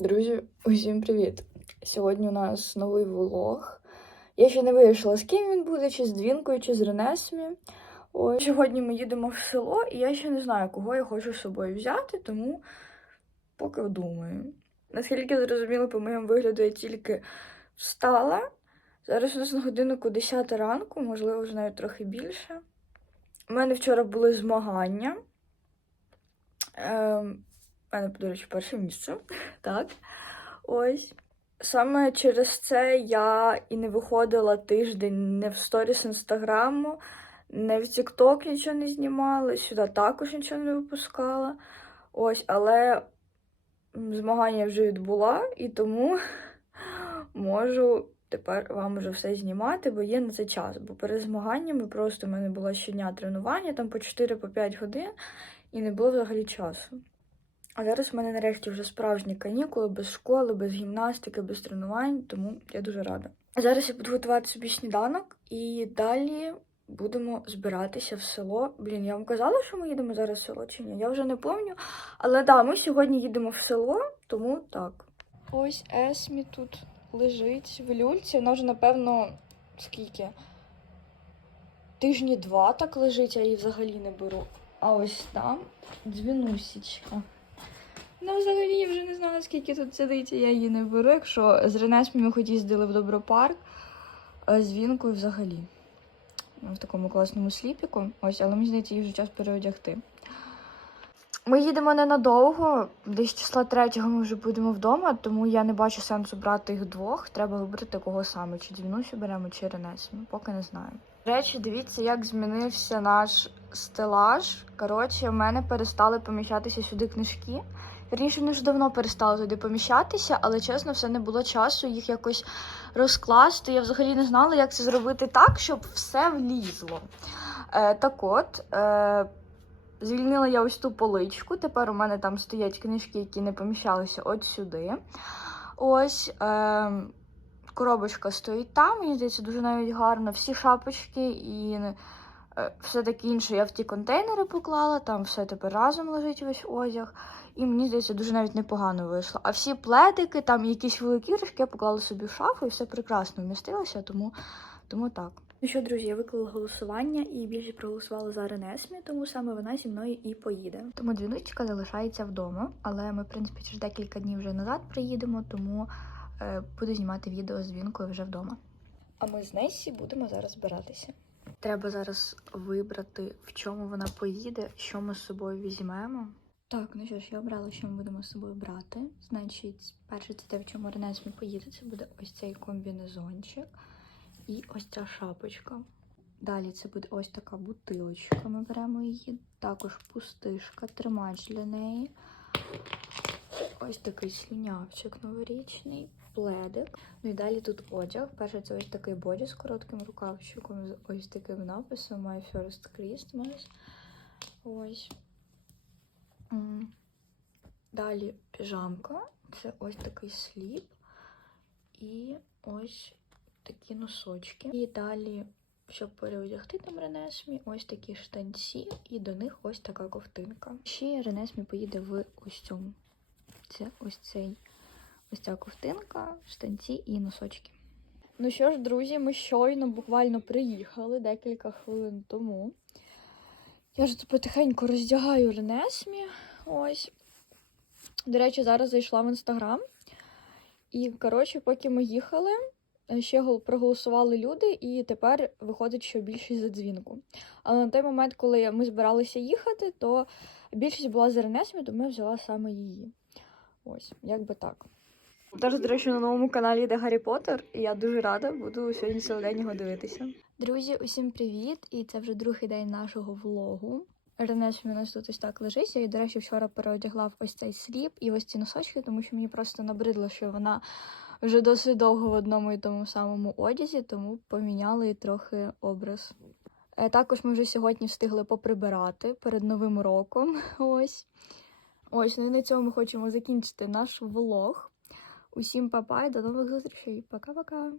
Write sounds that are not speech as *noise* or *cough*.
Друзі, усім привіт! Сьогодні у нас новий влог. Я ще не вирішила, з ким він буде, чи з Двінкою, чи з Ренесмі. Ось сьогодні ми їдемо в село, і я ще не знаю, кого я хочу з собою взяти, тому поки думаю. Наскільки зрозуміло, по моєму вигляду я тільки встала. Зараз у нас на годиннику 10 ранку, можливо, вже навіть трохи більше. У мене вчора були змагання. Ем, мене, до перше місце. Так. Ось. Саме через це я і не виходила тиждень не в сторіс інстаграму, не в Тікток нічого не знімала, сюди також нічого не випускала. Ось, але змагання вже відбула, і тому *laughs* можу тепер вам вже все знімати, бо є на це час. Бо перед змаганнями просто в мене було щодня тренування, там по 4-5 годин, і не було взагалі часу. А зараз в мене нарешті вже справжні канікули, без школи, без гімнастики, без тренувань, тому я дуже рада. Зараз я буду готувати собі сніданок і далі будемо збиратися в село. Блін, я вам казала, що ми їдемо зараз в село чи ні? Я вже не пам'ятаю. Але так, ми сьогодні їдемо в село, тому так. Ось Есмі тут лежить в люльці. Вона вже, напевно, скільки? Тижні два так лежить, я її взагалі не беру. А ось там дзвінусічка. Ну, взагалі, я вже не знаю, скільки тут сидить, я її не беру. Якщо з Ренесмі ми хоч їздили в Добропарк, а з Вінкою взагалі. В такому класному сліпіку. Ось, але мені здається, їй вже час переодягти. Ми їдемо ненадовго, десь числа третього ми вже будемо вдома, тому я не бачу сенсу брати їх двох. Треба вибрати кого саме, чи Двінусю беремо, чи Ренесмі. Поки не знаю. До речі, дивіться, як змінився наш стелаж. Коротше, в мене перестали поміщатися сюди книжки. Вірніше, вони вже давно перестали туди поміщатися, але чесно, все не було часу їх якось розкласти. Я взагалі не знала, як це зробити так, щоб все влізло. Е, так от, е, звільнила я ось ту поличку. Тепер у мене там стоять книжки, які не поміщалися от сюди. Ось. Е, коробочка стоїть там, мені здається, дуже навіть гарно. Всі шапочки і е, все таке інше я в ті контейнери поклала, там все тепер разом лежить весь одяг. І мені здається, дуже навіть непогано вийшло. А всі пледики, там якісь великі іграшки я поклала собі в шафу і все прекрасно вмістилося, тому, тому так. Ну що, друзі, я виклала голосування і більше проголосувала за Ренесмі, тому саме вона зі мною і поїде. Тому двіночка залишається вдома, але ми, в принципі, через декілька днів вже назад приїдемо, тому е, буду знімати відео з Вінкою вже вдома. А ми з Несі будемо зараз збиратися. Треба зараз вибрати, в чому вона поїде, що ми з собою візьмемо. Так, ну що ж, я обрала, що ми будемо з собою брати. Значить, перше це те, в чому Ренесмі поїде, це буде ось цей комбінезончик і ось ця шапочка. Далі це буде ось така бутилочка. Ми беремо її. Також пустишка, тримач для неї. Ось такий слюнявчик новорічний, пледик. Ну і далі тут одяг. Перше це ось такий боді з коротким рукавчиком, з ось таким написом My First Christmas. Ось. Далі піжамка. Це ось такий сліп. І ось такі носочки. І далі, щоб переодягти там Ренесмі, ось такі штанці, і до них ось така ковтинка. Ще Ренесмі поїде в костюм. Це ось цей ось ця ковтинка, штанці і носочки. Ну що ж, друзі, ми щойно буквально приїхали декілька хвилин тому. Я ж потихеньку роздягаю Ренесмі. Ось. До речі, зараз зайшла в інстаграм. І, коротше, поки ми їхали, ще гол- проголосували люди, і тепер виходить, що більшість за дзвінку. Але на той момент, коли ми збиралися їхати, то більшість була за Ренесмі, тому я взяла саме її. Ось, як би так. Зараз, до речі, на новому каналі йде Гаррі Поттер, і я дуже рада, буду сьогодні цілий день його дивитися. Друзі, усім привіт! І це вже другий день нашого влогу. Ренесмі у нас тут ось так лежить. Я її, до речі, вчора переодягла в ось цей сліп і ось ці носочки, тому що мені просто набридло, що вона вже досить довго в одному і тому самому одязі, тому поміняли трохи образ. Е, Також ми вже сьогодні встигли поприбирати перед Новим роком. *laughs* Ось. Ось, ну і на цьому ми хочемо закінчити наш влог. Усім па-па і до нових зустрічей. Пока-пока.